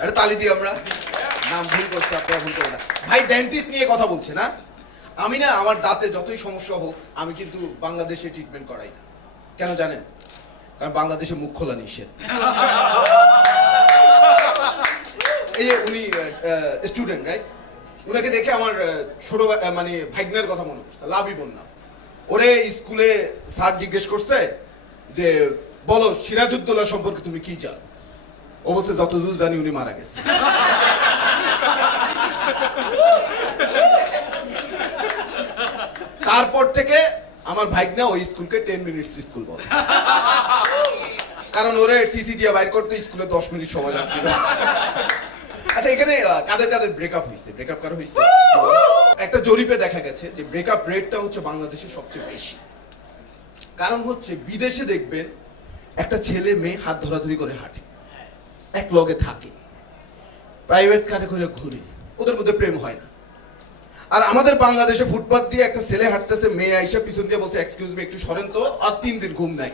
আরে তালি দিই আমরা। নাম ভুল করছে, আপনারা ভুল করবেন না। ভাই ডেন্টিস্ট নিয়ে কথা বলছে না? আমি না আমার দাঁতে যতই সমস্যা হোক আমি কিন্তু বাংলাদেশে ট্রিটমেন্ট করাই না। কেন জানেন? কারণ বাংলাদেশে মুখ খোলা নিষেধ। এই যে উনি স্টুডেন্ট রাইট, উনাকে দেখে আমার ছোট মানে ভাগ্নের কথা মনে পড়ছে, লাভই বললাম। ওরে স্কুলে স্যার জিজ্ঞেস করছে যে বলো সিরাজউদ্দৌলা সম্পর্কে তুমি কি জানো? ও বলছে যতদূর জানি উনি মারা গেছে। তারপর থেকে আমার ভাগ্না ওই স্কুলকে 10 মিনিটস স্কুল বলে, কারণ ওরে টিসি দিয়ে বাইর করতে স্কুলে 10 মিনিট সময় লাগছিল। আচ্ছা, এখানে কাদের কাদের ব্রেকআপ হয়েছে? ব্রেকআপ কারো হয়েছে? একটা জরিপে দেখা গেছে যে ব্রেকআপ রেটটা হচ্ছে বাংলাদেশে সবচেয়ে বেশি। কারণ হচ্ছে বিদেশে দেখবেন একটা ছেলে মেয়ে হাত ধরাধরি করে হাঁটে, এক লগে থাকে, প্রাইভেট কারে করে ঘুরে, ওদের মধ্যে প্রেম হয় না। আর আমাদের বাংলাদেশে ফুটপাত দিয়ে একটা ছেলে হাঁটতেছে, মেয়ে আইসা পিছন দিয়ে বলছে এক্সকিউজ মি একটু সরেন তো, আর 3 দিন ঘুম নাই।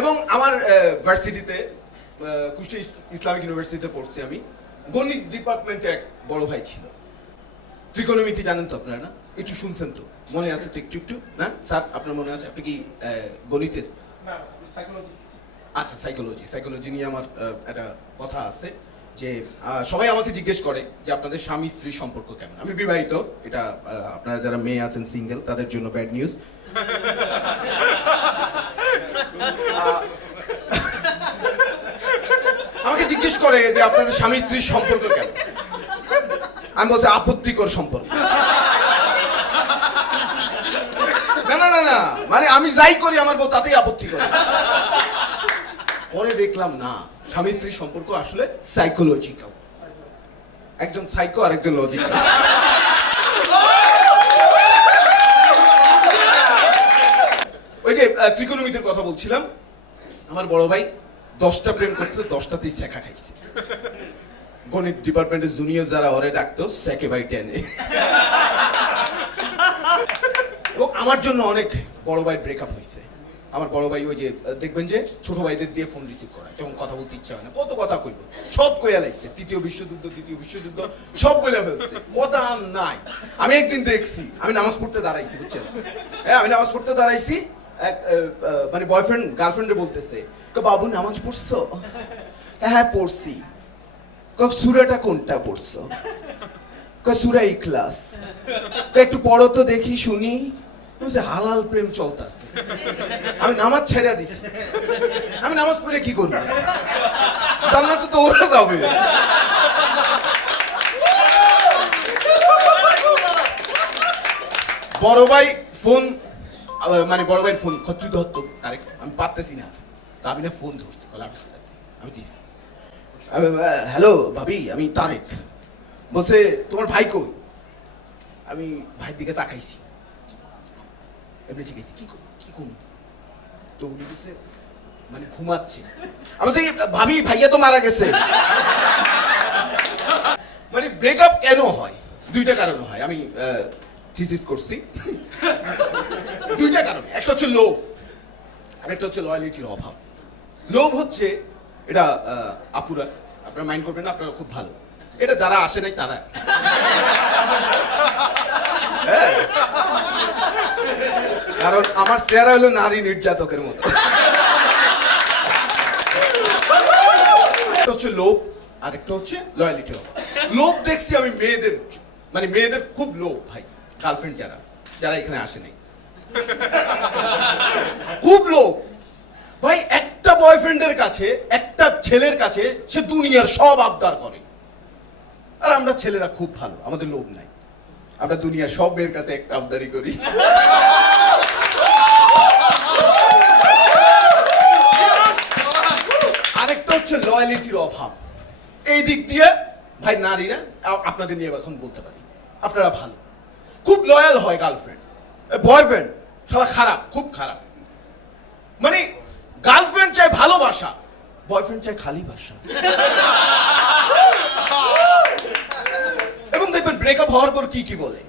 এবং আমার ভার্সিটিতে, কুষ্টিয়া ইসলামিক ইউনিভার্সিটিতে পড়ছি আমি, গণিত ডিপার্টমেন্টে এক বড় ভাই ছিল। ত্রিকোণমিতি জানেন তো আপনারা না? একটু শুনছেন তো, মনে আছে তো একটু একটু না? স্যার আপনার মনে আছে? আপনি কি গণিতের? আচ্ছা, সাইকোলজি নিয়ে আমার একটা কথা আছে যে সবাই আমাকে জিজ্ঞেস করে যে আপনাদের স্বামী স্ত্রী সম্পর্ক কেমন। আমি বিবাহিত, এটা আপনারা যারা মেয়ে আছেন সিঙ্গেল তাদের জন্য ব্যাড নিউজ। আমাকে জিজ্ঞেস করে যে আপনাদের স্বামী স্ত্রীর সম্পর্ক কেমন। আমি বলছি আপত্তিকর সম্পর্ক। না না না না, মানে আমি যাই করি আমার বউ তাতেই আপত্তি করে। পরে দেখলাম না, স্বামী স্ত্রীর সম্পর্ক আসলে সাইকোলজিক্যাল, একজন সাইকো আর একজন লজিক্যাল। ওই যে ত্রিকোণমিতির কথা বলছিলাম, আমার বড় ভাই 10টা প্রেম করছে, 10টাতেই শেখা খাইছে। গণিত ডিপার্টমেন্টের জুনিয়র যারা ওরে ডাকতো সেকে বাই 10। এবং আমার জন্য অনেক বড় ভাই ব্রেকআপ হয়েছে। আমার বড় ভাই ওই যে দেখবেন যে ছোট ভাইদের দিয়ে ফোন রিসিভ করা, যেমন কথা বলতে ইচ্ছা হয় না, কত কথা কইব, সব কইয়া লাইছে, তৃতীয় বিশ্বযুদ্ধ দ্বিতীয় বিশ্বযুদ্ধ সব বলে ফেলছে, কথা নাই। আমি একদিন দেখছি, আমি নামাজ পড়তে দাঁড়াইছি, বুঝছেন? হ্যাঁ, আমি নামাজ পড়তে দাঁড়াইছি, এক মানে বয়ফ্রেন্ড গার্লফ্রেন্ডে বলতেছে বাবু নামাজ পড়ছো? হ্যাঁ পড়ছি। সূরাটা কোনটা পড়ছো? সূরা ইখলাস। একটু পড়ো তো দেখি শুনি। হালাল প্রেম চলতেছে। আমি নামাজ ছেড়ে দিছি। আমি নামাজ পড়ে কি করবো? জান্নাতে তো ওরা যাবে। বড় ভাই ফোন, মানে বড় ভাইয়ের ফোন খচ্চু ধরতো তারেক, আমি পারতেছি না, তা আমি না ফোন ধরছি, আমি দিছি। হ্যালো ভাবি, আমি তারেক। বলছে তোমার ভাই কই? আমি ভাইয়ের দিকে তাকাইছি, এমনি জিজ্ঞেস কি কম, তো উনি বলছে মানে ঘুমাচ্ছে। আমি বলছি ভাবি ভাইয়া তো মারা গেছে। মানে ব্রেকআপ কেন হয়? 2টা কারণে হয়। আমি থিসিস করছি। 2টা কারণ, একটা হচ্ছে লোভ আর একটা হচ্ছে লয়ালিটির অভাব। লোভ হচ্ছে এটা আপুরা, আপনারা মাইন্ড করবেন না, আপনারা খুব ভালো, এটা যারা আসে নাই তারা। হ্যাঁ, কারণ আমার চেহারা হলো নারী নির্যাতকের মতো। একটা হচ্ছে লোভ আর একটা হচ্ছে লয়ালিটির অভাব। লোভ দেখছি আমি মেয়েদের, মানে মেয়েদের খুব লোভ ভাই, গার্লফ্রেন্ড যারা যারা এখানে আসে নাই, খুব লোভ ভাই। একটা বয়ফ্রেন্ডের কাছে, একটা ছেলের কাছে সে দুনিয়ার সব আবদার করে। আর আমরা ছেলেরা খুব ভালো, আমাদের লোভ নাই, আমরা দুনিয়ার সব মেয়ের কাছে একটা আবদারি করি। আরেকটা হচ্ছে লয়ালিটির অভাব। এই দিক দিয়ে ভাই নারীরা, আপনাদের নিয়ে এখন বলতে পারি, আপনারা ভালো, খুব লয়াল হয় গার্লফ্রেন্ড। বয়ফ্রেন্ড সবাই খারাপ, খুব খারাপ। মানে গার্লফ্রেন্ড চাই ভালোবাসা, বয়ফ্রেন্ড চাই খালি বাসা। এবং দেখবেন ব্রেকআপ হওয়ার পর কি কি বলে?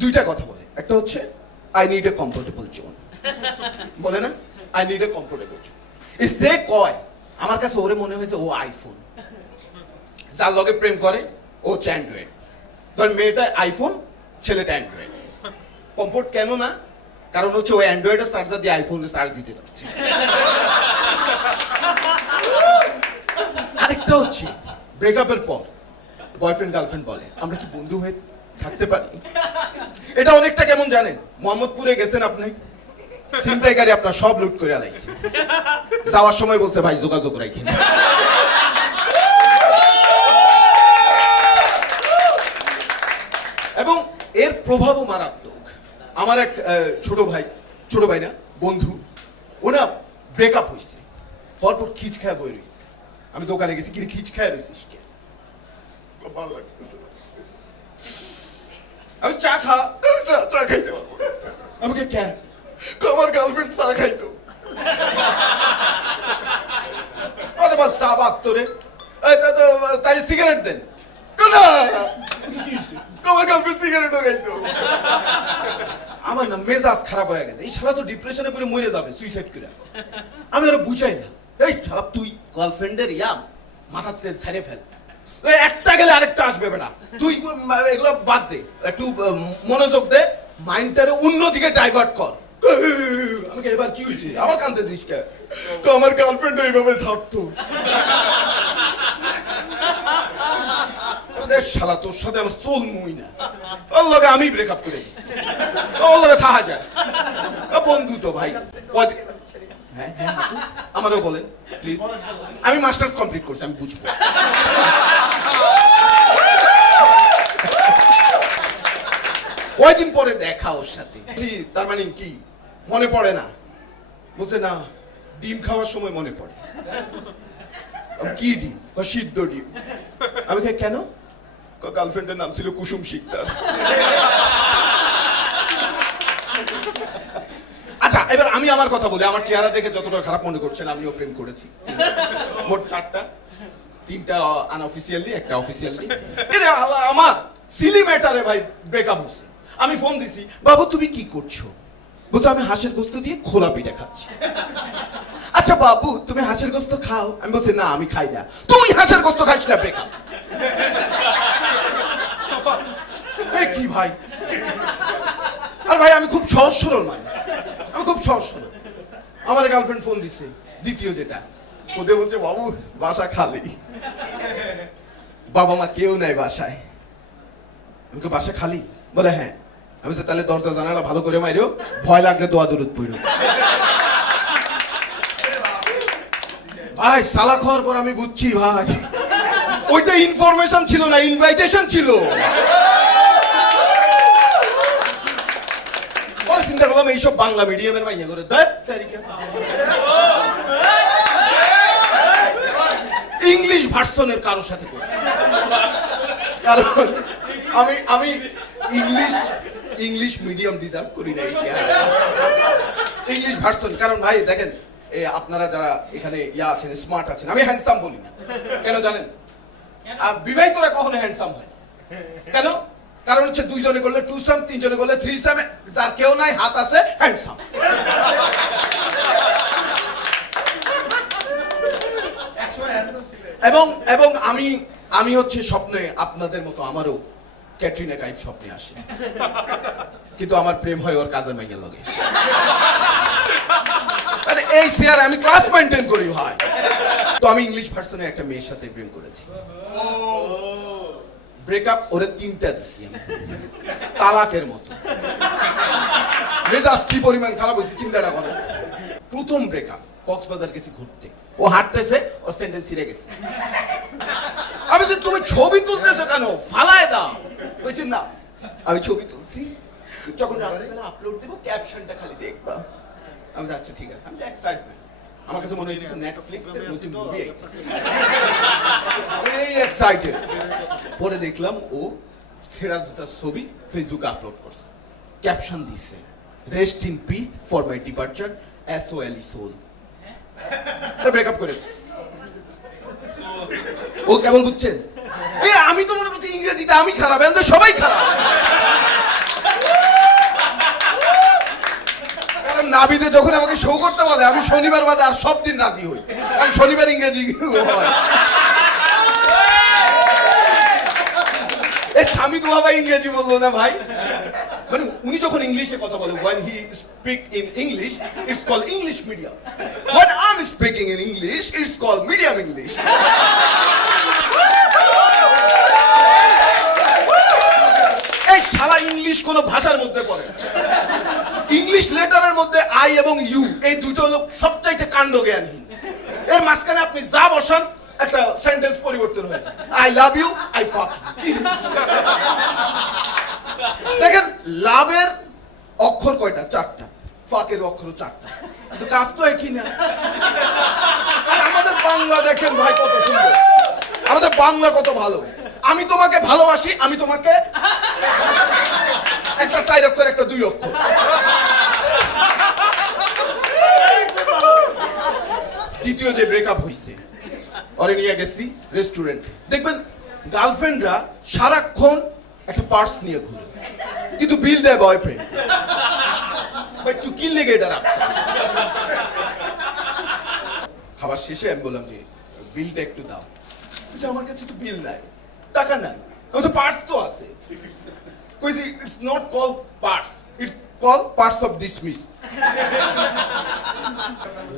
2টা কথা বলে। একটা হচ্ছে I need a comfortable zone. বলে না আই নিড এ কমফোর্টেবল সে কয় আমার কাছে ওরে মনে হয়েছে ও আইফোন, যার লগে প্রেম করে ও অ্যান্ড্রয়েড। ধর মেয়েটা আইফোন, ছেলেটা অ্যান্ড্রয়েড। কমফোর্ট কেন না? কারণ হচ্ছে ও অ্যান্ড্রয়েডের চার্জার দিয়ে আইফোনে চার্জ দিতে চাচ্ছে। আরেকটা হচ্ছে ব্রেকআপের পর বয়ফ্রেন্ড গার্লফ্রেন্ড বলে আমরা কি বন্ধু হয়ে থাকতে পারি? এটা অনেকটা কেমন জানেন, মোহাম্মদপুরে গেছেন আপনি, ছিনতাইকারী আপনার সব লুট করে আলাইছে, যাওয়ার সময় বলছে ভাই যোগাযোগ রাখেন। এবং এর প্রভাবও মারাত্মক। আমার এক ছোট ভাই না বন্ধু, ওনা ব্রেকআপ হয়েছে, হওয়ার পর খিচ খায় বই রয়েছে। আমি দোকানে গেছি, কিনে খিচ খায় রয়েছিস কে? ভালো লাগতেছে, আমি চা খাইতে পারবো। আমাকে কেন? আমার গার্লফ্রেন্ড চা খাইতো। চা বাদ তোরে, তাই সিগারেট দেন। আমার গার্লফ্রেন্ড সিগারেটও খাইতো। আমার না মেজাজ খারাপ হয়ে গেছে, এই শালা তো ডিপ্রেশনে পড়ে মরে যাবে সুইসাইড করে। আমি ওরা বুঝাই না, এই শালা তুই গার্লফ্রেন্ডের মাথাতে ছেড়ে ফেল, একটা গেলে আরেকটা আসবে বেটা, তুই এগুলো বাদ দে, একটু মনোযোগ দে, মাইন্ডটারে অন্যদিকে ডাইভার্ট কর। আমাকে এবার কি হয়েছে, আবার কাঁদতেছিস কে? তো আমার গার্লফ্রেন্ড এইভাবে ছাড়তো। শালা তোর সাথে আমার চোল মুই না, ওর লগে আমি ব্রেকআপ করে দিছি, ওর লগে থাকা যায় বন্ধু তো ভাই। হ্যাঁ হ্যাঁ আমারও বলেন প্লিজ, আমি মাস্টার্স কমপ্লিট করছি, আমি বুঝবো। কয়দিন পরে দেখা ওর সাথে, তার মানে কি মনে পড়ে না? বলছে না, ডিম খাওয়ার সময় মনে পড়ে। কি ডিম? সিদ্ধ ডিম। আমি কেন? গার্লফ্রেন্ডের নাম ছিল কুসুম শিকদার। আচ্ছা এবার আমি আমার কথা বলি, আমার চেহারা দেখে যতটা খারাপ মনে করছেন, আমিও প্রেম করেছি, মোট 4টা, 3টা আনঅফিসিয়ালি, একটা অফিসিয়ালি। আমার সিলি ম্যাটারে ভাই ব্রেকআপ হয়েছে। আমি ফোন দিছি, বাবু তুমি কি করছো? বলছো আমি হাঁসের গোস্ত দিয়ে খোলা পিঠা খাচ্ছি। আচ্ছা বাবু তুমি হাঁসের গোস্ত খাও? আমি বলছি না আমি খাই না। তুই হাঁসের গোস্ত খাইস না, ব্রেকআপ। কি ভাই? আর ভাই আমি খুব সহজ সরল মানুষ, আমি খুব সহজ সরল। আমার গার্লফ্রেন্ড ফোন দিছে, দ্বিতীয় যেটা, ওদের বলছে বাবু বাসা খালি, বাবা মা কেউ নাই বাসায়। আমি বাসা খালি? বলে হ্যাঁ। আমি তাহলে দরজা জানালা ভালো করে মাইরো, ভয় লাগলে দোয়া দরুদ পড়ো। ভাই সালা খাওয়ার পর আমি বুঝছি ভাই ওইটা ইনফরমেশন ছিল না, ইনভাইটেশন ছিল। পরে চিন্তা করলাম এইসব বাংলা মিডিয়ামের মাইয়া করে ইংলিশ ভার্সনের কারোর সাথে করে, কারণ আমি ইংলিশ মিডিয়াম ডিজার্ভ করি না এই চেহারা, ইংলিশ ভার্সন। কারণ ভাই দেখেন আপনারা যারা এখানে আছেন, স্মার্ট আছেন, আমি হ্যান্ডসাম বলি না। কেন জানেন? বিবাহিতরা কখনো হ্যান্ডসাম হয় কেন? কারণ হচ্ছে 2 জনে করলে 2 সাম, 3 জনে করলে 3 সাম, যার কেউ নাই হাত আছে হ্যান্ডসাম। এবং আমি হচ্ছে স্বপ্নে আপনাদের মতো আমারও ক্যাটরিনা কাইফ স্বপ্নে আসে, কিন্তু আমার প্রেম হয় ওর কাজের মাইয়ার লগে। মানে এই শেয়ার আমি ক্লাস মেইনটেইন করি ভাই। তো আমি ইংলিশ ভার্সনে একটা মেয়ের সাথে প্রেম করেছি, ব্রেকআপ ওরে 3টা দিছি আমি, তালাকের মতো। মেজাজ কি পরিমাণ খারাপ হয়েছে চিন্তাটা করো। প্রথম ব্রেকআপ, কক্সবাজার গেছি ঘুরতে, ও হাঁটতেছে, ওর স্যান্ডেল ছিঁড়ে গেছে। আমি যে তুমি ছবি তুলতেছো কেন, ফালায় দাও। বলছি না আমি ছবি তুলছি, যখন রাতের বেলা আপলোড দেবো ক্যাপশনটা খালি দেখবা। আমি আচ্ছা ঠিক আছে। আমি এক্সাইটমেন্ট, আমার কাছে মনে হচ্ছে নেটফ্লিক্সের নতুন মুভি আইতেছে, আমি এক্সাইটেড। পরে দেখলাম ও ছেঁড়া জুতার ছবি ফেসবুকে আপলোড করছে, ক্যাপশন দিছে rest in peace for my departure SOLE soul. Breakup করে দিছে। ও কেমন বুঝছেন? আমি তো মনে করছি ইংরেজিতে আমি খারাপ, এখন সবাই খারাপ। কারণ না আবিদে যখন আমাকে শো করতে বলে আমি শনিবার বাদে আর সব দিন রাজি হই, কারণ শনিবার ইংরেজি হয়। এই সামিদ ওয়াহা ভাই ইংরেজি বললো না ভাই, মানে উনি যখন ইংলিশে কথা বলে, when he speak in English it's called English medium, when I'm speaking in English it's called medium English. এই শালা ইংলিশ কোন ভাষার মধ্যে পড়ে? ইংলিশ লেটারের মধ্যে আই এবং ইউ এই দুটো হলো সবচাইতে কাণ্ড জ্ঞানহীন। এর মাঝখানে আপনি যা বসান একটা সেন্টেন্স পরিবর্তন হয়ে যায়। I love you, I fuck you. দেখেন লাভের অক্ষর কয়টা? 4টা। ফাকের অক্ষর 4টা, কিন্তু কাজ তো একই না। আমাদের বাংলা দেখেন ভাই কত সুন্দর, আমাদের বাংলা কত ভালো। আমি তোমাকে ভালোবাসি, আমি তোমাকে, একটা 4 অক্ষর একটা 2 অক্ষর। দ্বিতীয় যে ব্রেকআপ হইছে, ওরে নিয়ে গেছি রেস্টুরেন্টে, দেখবেন গার্লফ্রেন্ডরা সারাক্ষণ একটা পার্স নিয়ে ঘুরে, কিন্তু বিল দেয় বয়ফ্রেন্ড। ভাই তুই কি লেগে এটা রাখছিস? খাবার শেষে আমি বললাম যে বিলটা একটু দাও। বলছে আমার কাছে তো বিল নাই, টাকা নাই। আমি তো পার্স তো আছে। কইছি it's not call purse, it's call purse of dismiss.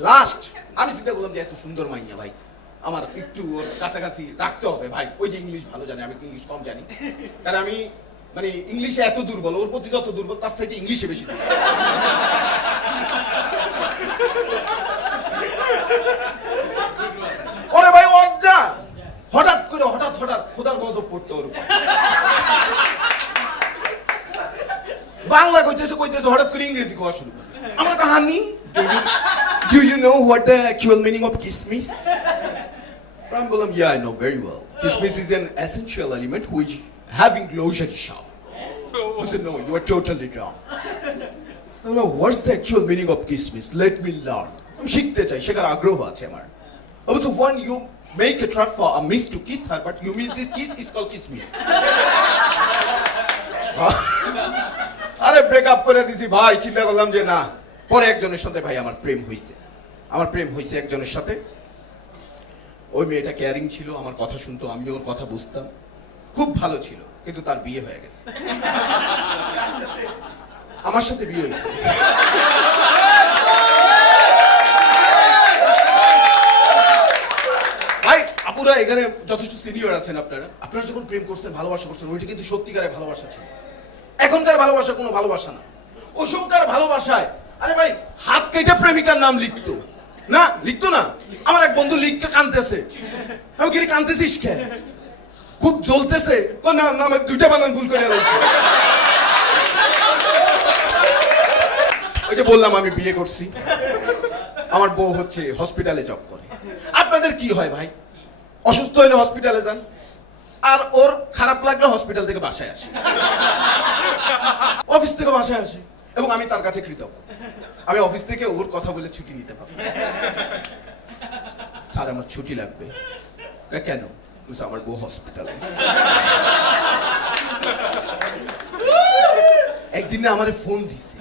Last আমি চিন্তা করলাম যে এত সুন্দর মাইয়া ভাই, আমার একটু ওর কাছাকাছি রাখতে হবে ভাই। ওই যে ইংলিশ ভালো জানে, আমি ইংলিশ কম জানি, কারণ আমি মানে ইংলিশে এত দুর্বল, ওর প্রতি যত দুর্বল তার সাথে ইংলিশে বেশি দুর্বল। ওরে ভাই ওর না হঠাৎ করে হঠাৎ খোদার গজব পড়তো ওর উপর। বাংলা কইতেছে হঠাৎ করে ইংরেজি কোয়া শুরু করে। আমার একটা হানি, do you know what the actual meaning of kismis? I'm বললাম yeah I know very well. Kismis is an essential element which having luxury shop. Listen, no, you are totally wrong. No, what's the actual meaning of kismis? Let me learn. আমি শিখতে চাই, শেখার আগ্রহ আছে আমার। So when you make a try for a miss to kiss her, but you miss this kiss is called kismis. আরে breakup করে দিছি ভাই, চিন্তা করলাম যে না। পরে একজনের সাথে ভাই আমার প্রেম হইছে একজনের সাথে। ওই মেয়েটা কেয়ারিং ছিল, আমার কথা শুনতো, আমি ওর কথা বুঝতাম, খুব ভালো ছিল, কিন্তু তার বিয়ে হয়ে গেছে। আমার সাথে বিয়ে হয়েছে। ভাই আপুরা এখানে যথেষ্ট সিনিয়র আছেন, আপনারা যখন প্রেম করছেন, ভালোবাসা করছেন, ওইটা কিন্তু সত্যিকারের ভালোবাসা ছিল। এখনকার ভালোবাসা কোনো ভালোবাসা না। ওসবকার ভালোবাসায় আরে ভাই হাত কেটে প্রেমিকার নাম লিখতো না। আমার এক বন্ধু লিখতে কাঁদতেছে, আমি কি কাঁদতেছিস কে? খুব জ্বলতেছে, না নামে 2টা বানান ভুল করে রয়েছে। ওই যে বললাম আমি বিয়ে করছি, আমার বউ হচ্ছে হসপিটালে জব করে। আপনাদের কি হয় ভাই? অসুস্থ হলে হসপিটালে যান, আর ওর খারাপ লাগলে হসপিটাল থেকে বাসায় আসে, অফিস থেকে বাসায় আসে, এবং আমি তার কাছে কৃতজ্ঞ। আমি অফিস থেকে ওর কথা বলে ছুটি নিতে পারবো। স্যার আমার ছুটি লাগবে। কেন? আমার বউ হসপিটালে। একদিন না আমার ফোন দিছে,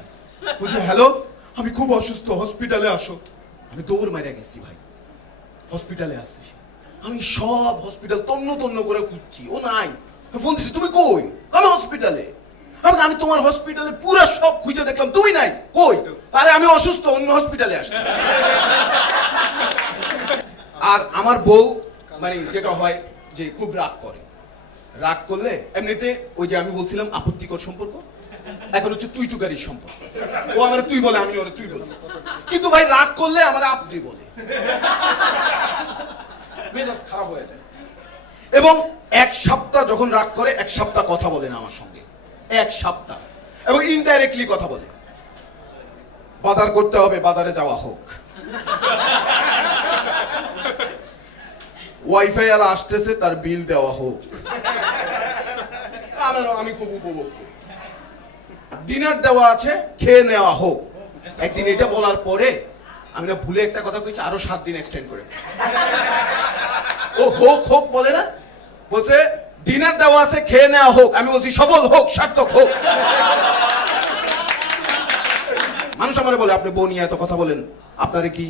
বুঝো হ্যালো আমি খুব অসুস্থ, হসপিটালে আসো। আমি দৌড় মারা গেছি ভাই, হসপিটালে আসছি। আমি সব হসপিটাল তন্ন করে খুঁজছি, ও নাই। ফোন দিছি তুমি কই? আমি হসপিটালে। আমি তোমার হসপিটালে পুরো সব খুঁজে দেখলাম, তুমি নাই। কই? আরে আমি অসুস্থ, অন্য হসপিটালে আসছি। আর আমার বউ মানে যেটা হয় যে খুব রাগ করলে এমনিতে ওই যে আমি বলছিলাম আপত্তিকর সম্পর্ক, এখন হচ্ছে তুই তুকারির সম্পর্ক। ও আমার তুই বলে, আমি ওরে তুই বলি, কিন্তু ভাই রাগ করলে আমার আপনি বলে, মেজাজ খারাপ হয়ে যায়। এবং 1 সপ্তাহ যখন রাগ করে 1 সপ্তাহ কথা বলে না আমার সঙ্গে, 1 সপ্তাহ, এবং ইনডাইরেক্টলি কথা বলে। বাজার করতে হবে, বাজারে যাওয়া হোক। ওয়াইফাই আলা আসতেছে, তার বিল দেওয়া হোক। আমি খুব উপভোগ করি। ডিনার দেওয়া আছে, খেয়ে নেওয়া হোক। একদিন এটা বলার পরে আমি না ভুলে একটা কথা কইছি, আরো 7 দিন এক্সটেন্ড করে। ও হোক বলে না, বলছে ডিনার দেওয়া আছে, খেয়ে নেওয়া হোক। আমি বলছি সফল হোক, সার্থক হোক। মানুষ মানুষ আমারে বলে আপনি বউ নিয়ে এত কথা বলেন, আপনারে কি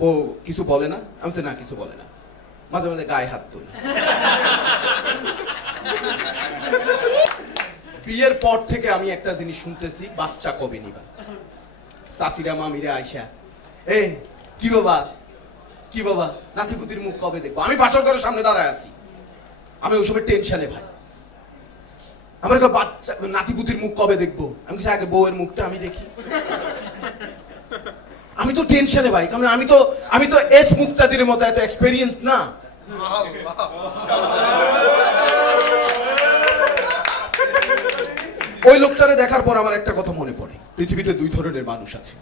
বউ কিছু বলে না? আমি বলছি না, কিছু বলে না। মাঝে মাঝে গায়ে হাত তোলে। বিয়ের পর থেকে আমি একটা জিনিস শুনতেছি, বাচ্চা কবে নিবা? চাচিরা মামিরা আইসা, এ কি বাবা, কি বাবা, নাতিপুতির মুখ কবে দেখবো? আমি বাসর ঘরের সামনে দাঁড়ায় আছি, আমি ওই সময় টেনশনে ভাই। আমার বাচ্চা নাতিপুতির মুখ কবে দেখবো? আমি কিছু আগে বউয়ের মুখটা আমি দেখি। আমি তো টেনশনে ভাই, কারণ আমি তো এস মুক্তাদির মতো এত এক্সপেরিয়েন্স না। ওই লোকটারে দেখার পর আমার একটা কথা মনে পড়ে, পৃথিবীতে দুই ধরনের মানুষ আছে,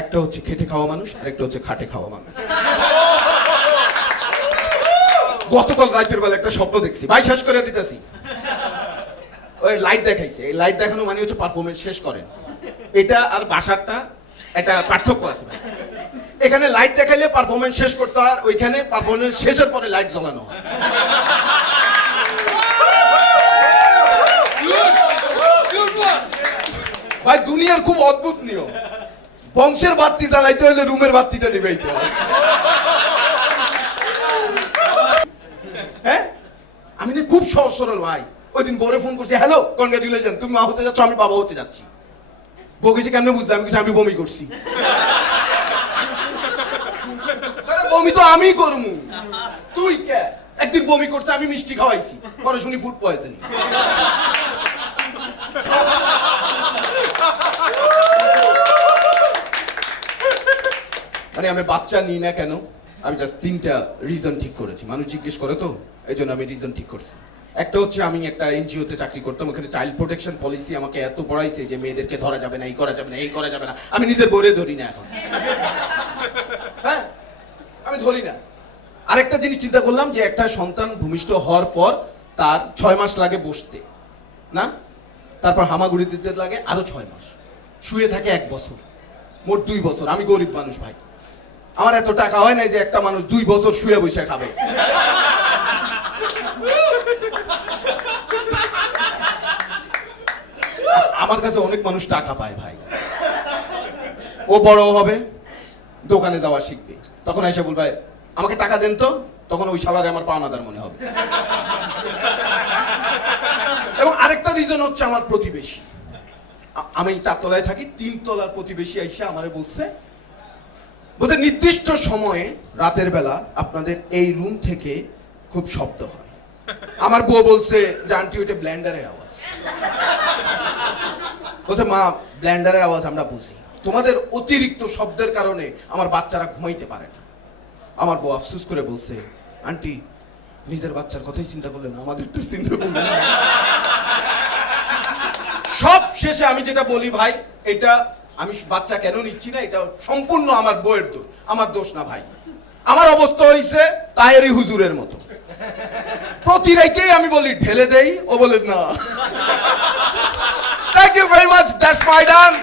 একটা হচ্ছে খেটে খাওয়া মানুষ আর একটা হচ্ছে খাটে খাওয়া মানুষ। গতকাল রাতের বেলা একটা স্বপ্ন দেখছি ভাই, শেষ করে দিতেছি। ওই লাইট দেখাইছে, এই লাইট দেখানো মানে হচ্ছে পারফরমেন্স শেষ করেন। এটা আর বাসারটা একটা পার্থক্য আছে ভাই। এখানে লাইট দেখাইলে পারফরমেন্স শেষ করতে হয়, ওইখানে পারফরমেন্স শেষের পরে লাইট জ্বালানো হয়। ভাই দুনিয়ার খুব অদ্ভুত নিয়ম, বংশের বাতি জ্বালাইতে হলে রুমের বাতিটা নিভাইতে হয়। হ্যাঁ, আমি না খুব সহজ সরল ভাই। ওই দিন বউরে ফোন করছি, হ্যালো কনগ্রাচুলেশন, তুমি মা হতে যাচ্ছ, আমি বাবা হতে যাচ্ছি। বউ কিছু কেমনে বুঝতে? আমি কিছু, আমি বমি করছি। বমি তো আমি করমু, তুই কে? একদিন বমি করছে, আমি মিষ্টি খাওয়াইছি, পরে শুনি ফুড পয়জনিং। মানে আমি বাচ্চা নিই না কেন, আমি জাস্ট তিনটা রিজন ঠিক করেছি। মানুষ জিজ্ঞেস করে তো, এই জন্য আমি রিজন ঠিক করছি। একটা হচ্ছে আমি একটা এনজিওতে চাকরি করতাম, ওখানে চাইল্ড প্রোটেকশন পলিসি আমাকে এত পড়াইছে যে মেয়েদেরকে ধরা যাবে না, এই করা যাবে না, এই করা যাবে না। আমি নিজের বরে ধরি না এখন। হ্যাঁ, আমি ধরি না। আরেকটা জিনিস চিন্তা করলাম যে একটা সন্তান ভূমিষ্ঠ হওয়ার পর তার 6 মাস লাগে বসতে, না? তারপর হামাগুড়ি দিতে লাগে আরো 6 মাস, শুয়ে থাকে 1 বছর, মোট 2 বছর। আমি গরিব মানুষ ভাই, আমার এত টাকা হয় না যে একটা মানুষ 2 বছর শুয়ে বসে খাবে। আমার কাছে অনেক মানুষ টাকা পায় ভাই, ও বড় হবে, দোকানে যাওয়া শিখবে, তখন এসে বলবে আমাকে টাকা দেন তো, তখন ওই শালারে আমার পাওনাদার মনে হবে। এবং আরেকটা রিজন হচ্ছে আমার প্রতিবেশী। আমি 4 তলায় থাকি, 3 তলার প্রতিবেশী এসে আমারে বলছে নির্দিষ্ট সময়ে রাতের বেলা আপনাদের এই রুম থেকে খুব শব্দ হয়। আমার বউ বলছে যে আন্টি ওইটা ব্লেন্ডারের আওয়াজ। বলছে মা ব্লেন্ডারের আওয়াজ আমরা বুঝি, তোমাদের অতিরিক্ত শব্দের কারণে আমার বাচ্চারা ঘুমাইতে পারে না। আমার বউ আফসোস করে বলছে আন্টি নিজের বাচ্চার কথাই চিন্তা করলেন, আমাদেরটা চিন্তা করলেন। সব শেষে আমি যেটা বলি ভাই, এটা আমি বাচ্চা কেন নিচ্ছি না, এটা সম্পূর্ণ আমার বউয়ের দোষ, আমার দোষ না ভাই। আমার অবস্থা হয়েছে তাহেরি হুজুরের মতো, প্রতি রাইতেই আমি বলি ঢেলে দেই, ও বলে না। Thank you very much, that's my done.